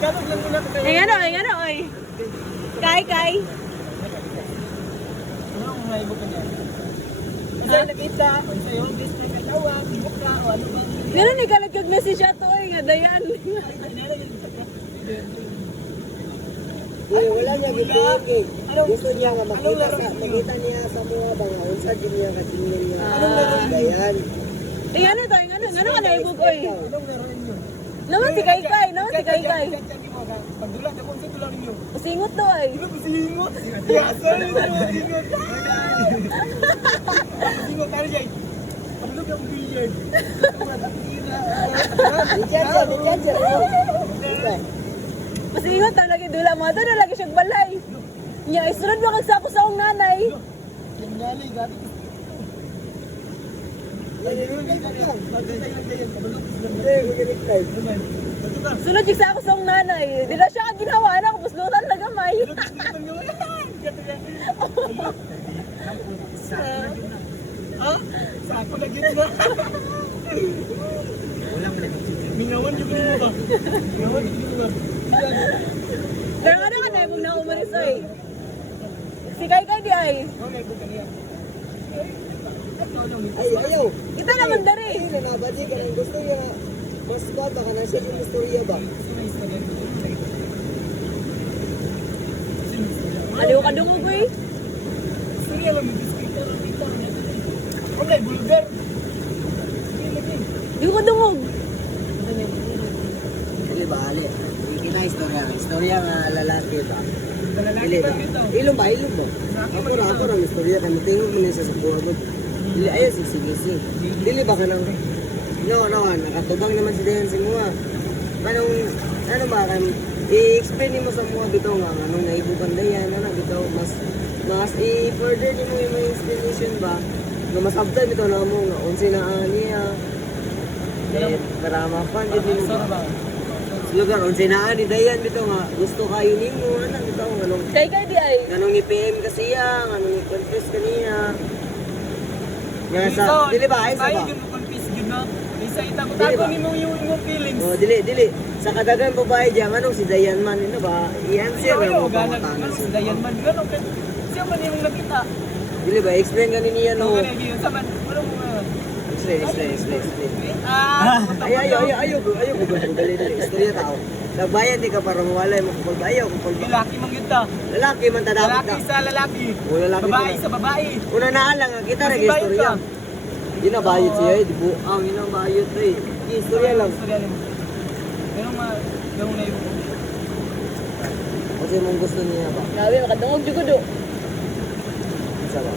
Tagalog lang muna. Ay ano, oy. Kay. Ano ang may ibo ka niya? Isa nakita, o isa yung display ka tawa, ibok ka, o ano ba? Ganun ni ka nagkag-message ato oy, nga dayan. Wala niya gituog eh. Gusto niya nga makita niya sa mga bang unsa din niya katingin niya. Anong laro yun? Ayan. Ay ano to, ano ka naibog oy. Anong laro ninyo? Naman si Kay, naman si Kay. Pagdulang, kapon sa dulang ninyo. Singot to oy. Ano ba singot? Yasa, singot. Singot, ano yan? Pagdulog ang billiard. Diyan siya. Pasingot ta lagi dula mo to na lagi siyang balay. Nya isunod mo kag sako sa akong nanay. Yung nali, gabi. Sunod yung sako sa akong nanay. Di na siya kag ginawa na ko buslutan lang gamay. Ha? Sako na gina. Mingawan yung gina ba? Mingawan yung gina ba? Pero ano ka na mong naumaris oy. Si Kay di ay. Ay, ayaw. Kita naman dari. Ay, nanabadi ka ng gusto niya. Mas bata ka na siya yung istorya ba? Aliw ka dungog oy. Surya lang yung biskuit. Okay, bulgar. Di ko dungog. Dili ba, ali? Kita istorya. Istorya nga lalaki ba? Lalaki Dili ba ba? dito? Ilong ba? Ako lang istorya. Kaya matingog mo niya sa buha mo. Dili, ayaw sige. Dili ba ka nang... No, nakatubang naman si Dayan si Mua. Ano ba, i-explain mo sa Mua bitaw nga, anong naibukan Dayan, bitaw, mas i-further mo yung may explanation ba, na mas after bitaw na mo, nga, unsi na niya, karama pa, hindi mo ba? Lugar, unsi na ni Dayan bitaw nga, gusto kayo ni mo, bitaw, anong, Kay di ay. anong i-PM kasi yan, anong i-confess kaniya. Nga sa, dili ba, ay sa ba? Isa itago ni mo yung feelings. Oh, dili. Sa kadagan babae diyan, anong si Dayan man ino ba? I-answer mo pa mo Ano si Dayan man gano'n? Siya man yung nakita. Dili ba explain ganin niya no? Ano yun? Sa man, ano mo? Explain. Ah, Ayo dali. Istorya tao. Nagbayad di ka para mawalay mo kung ayaw kung lalaki man yun ta. lalaki man ta dapat Lalaki ka. sa lalaki. O lalaki Babae pa. sa babae. Una na lang kita Kasi nag bayad istorya. ka. Ginabayad siya di bu. Ang ginabayad eh. Istorya lang. Istorya lang. Ganun na yun. Kasi mong gusto niya ba? Gabi makadungog jud ko do. Isa ba?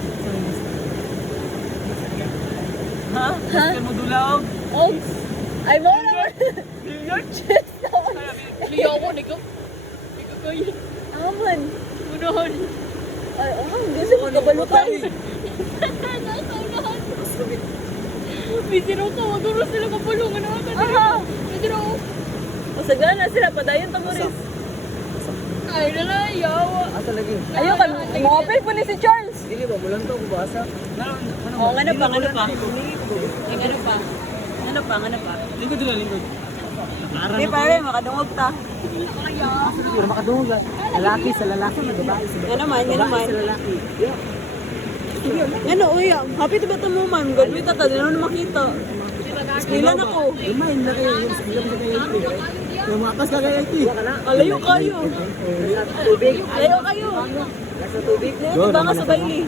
Ha? Gusto mo dulaw? Og ay mo na. Billiard? Liyo ko niko. Niko ko yun. Aman. Unahan. Ay, gusto ko kabalutan. Bidiro ka, wag oras sila kapulungan na ako. Aha. Bidiro. Masagana sila, padayon tamuris. Ay, nalayawa. Asa lagi? Ayaw ka, mukapil po ni si Charles. Dili ba mulang to basa? Oo, nga na pa. Ay, ano pa. Lingkod. Di pare, makadungog ta. Pero makadungog ka. Lalaki sa lalaki, babae sa Yan naman. sa lalaki. Ano, uy, happy to bata mo man. Gabi ta, di naman makita. Ilan ako. Lumayan na kayo, yung ilang sa kayo ito. Yung makas ka kayo ito. Alayo kayo. Tubig. Alayo kayo. Nasa tubig. Di ba nga sa Bailey?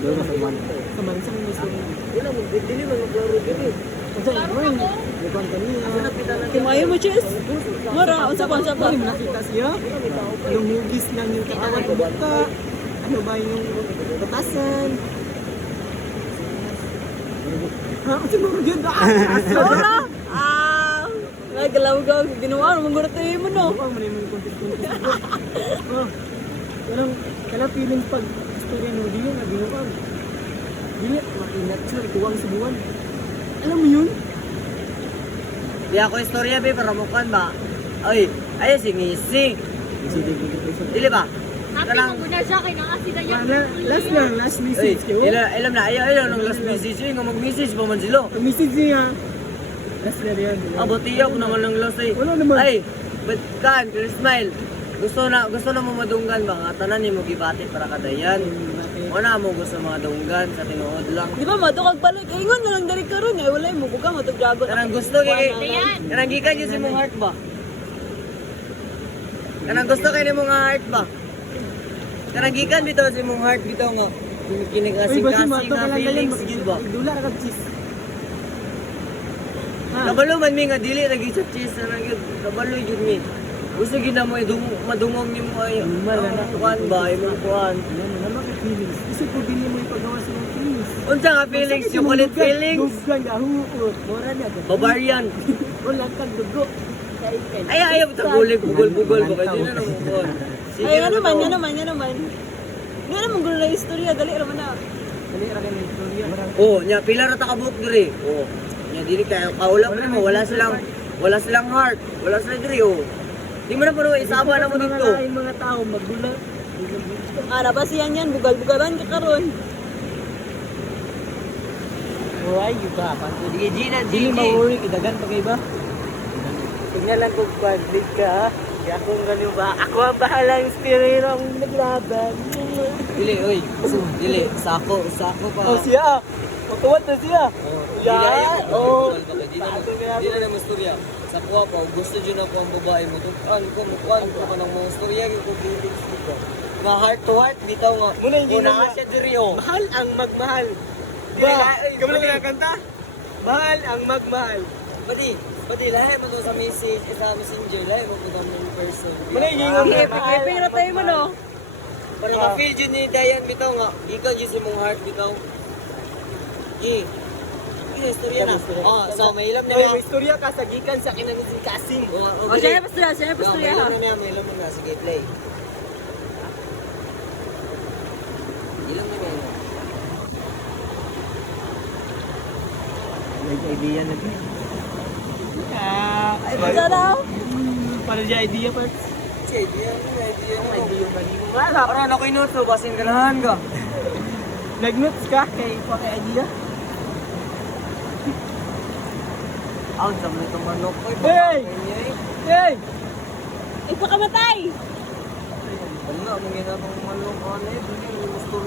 Doon sa man. Sa man, sa man. Dili mo, dili mo maglaro dili. Sa man, bukan kanina. Timayo mo, Chess. Mara, unsa pa. Nakita siya? Yung hugis ng yung katawan ko buka. Ano ba yung batasan? Ha? Kasi mga yun na. Ora. Nagalaw-gaw. Ginawa, maguratoy mo, no? Ano man yung kontis-kontis? Kanang feeling pag istorya no, dili na binuwag. Dili, mainat siya, tuwang sa buwan. Alam mo yun? Di ako istorya be para mukan ba? Ay, ay sing-ising. Dili ba? Kanang Last message ko. ilam na ayaw nung last message nga mag-message pa man sila. Ang message niya. Last na yan. Abot iyak naman ng last ay. Wala naman. Ay, But kan, smile. Gusto na mo madunggan ba? Nga tanan ni mo gibati para kadayan. Wala mo gusto mga dunggan sa tinuod lang. Di ba matukag balik? Ingon na lang dali karon eh. Wala mo buka matugjagot. Kanang gusto kay kanang gikan yun si mong heart ba? Kanang gusto kay ni mong heart ba? Kanang gikan bitaw si mong heart bitaw nga Uy, kinikasing basi kasing mato ka nga lang feelings galing. gid ba? Dula ka cheese. Kabalo man mi nga dili lagi sa cheese na gyud. Kabalo gyud mi. Gusto gid na mo madungog ni mo ay kuan ba imong kuan. Yan, naman ka feelings. Gusto ko dili mo ipagawa sa mga feelings. Unsa nga feelings? Chocolate feelings? Duggan ka, huot. Mura na. Barbarian. Wala kang dugo. Ay ayaw ta bugol ba kay di na mo kuan. Ay, ano naman, ano naman, ano naman. Nga naman gulo na istorya, dali naman na. Dali ra kay istorya. Oh, nya pila ra ta ka buok diri. Oh. Nya dili kay kaula mo wala silang heart. Wala sila diri oh. Di mo na puro isama na mo dito. Mga mga tao magdula. Ara ba siyan yan, bugal-bugalan ka karon. Why you ka pa? Sige Gina, Dili Gigi. ma-worry kidagan pa kay ba? Tingnan lang kung pag-lead ka ha. Kaya kung gano'n ba, ako ang bahala yung spirirong naglaban. Dili oy. Dili sako pa. Oh siya! Matuwad na siya! Yan. Oh. Di na naman istorya. Sa kuha pa, gusto dyan ako ang babae mo. Tukan ko ka ng mga istorya. Yung kung feelings dito. Nga heart to heart, bitaw nga. Muna hindi Una na nga siya diri oh. Mahal ang magmahal. Dili Ba? na- ay, Kamu lang pwede. kinakanta? Mahal ang magmahal. Pati lahat mo to sa message, sa messenger, lahat mo to in person. Muna yung Happy na tayo mo no. Para ma-feel dyan ni Dayan, bitaw nga. Ikaw dyan sa mong heart, bitaw. Istorya na. Oh, so may ilam na Ay, niya. may istorya ka sa gikan sa kinanisin kasing. O, siya na pastorya, siya na pastorya ha. May ilam na niya. Sige, play. Ilam na niya. May idea na din. Ay, pasya na. Para dyan idea pa. Sige, idea na. Idea ba di mo wala? Para na ko inuto, basin ganahan ka. Nag-notes ka kay pa kay idea? Ang dami itong manok ko. Hey! Hey! Ay, pakamatay. Ano nga, mong ginatong manok. Ano eh, gusto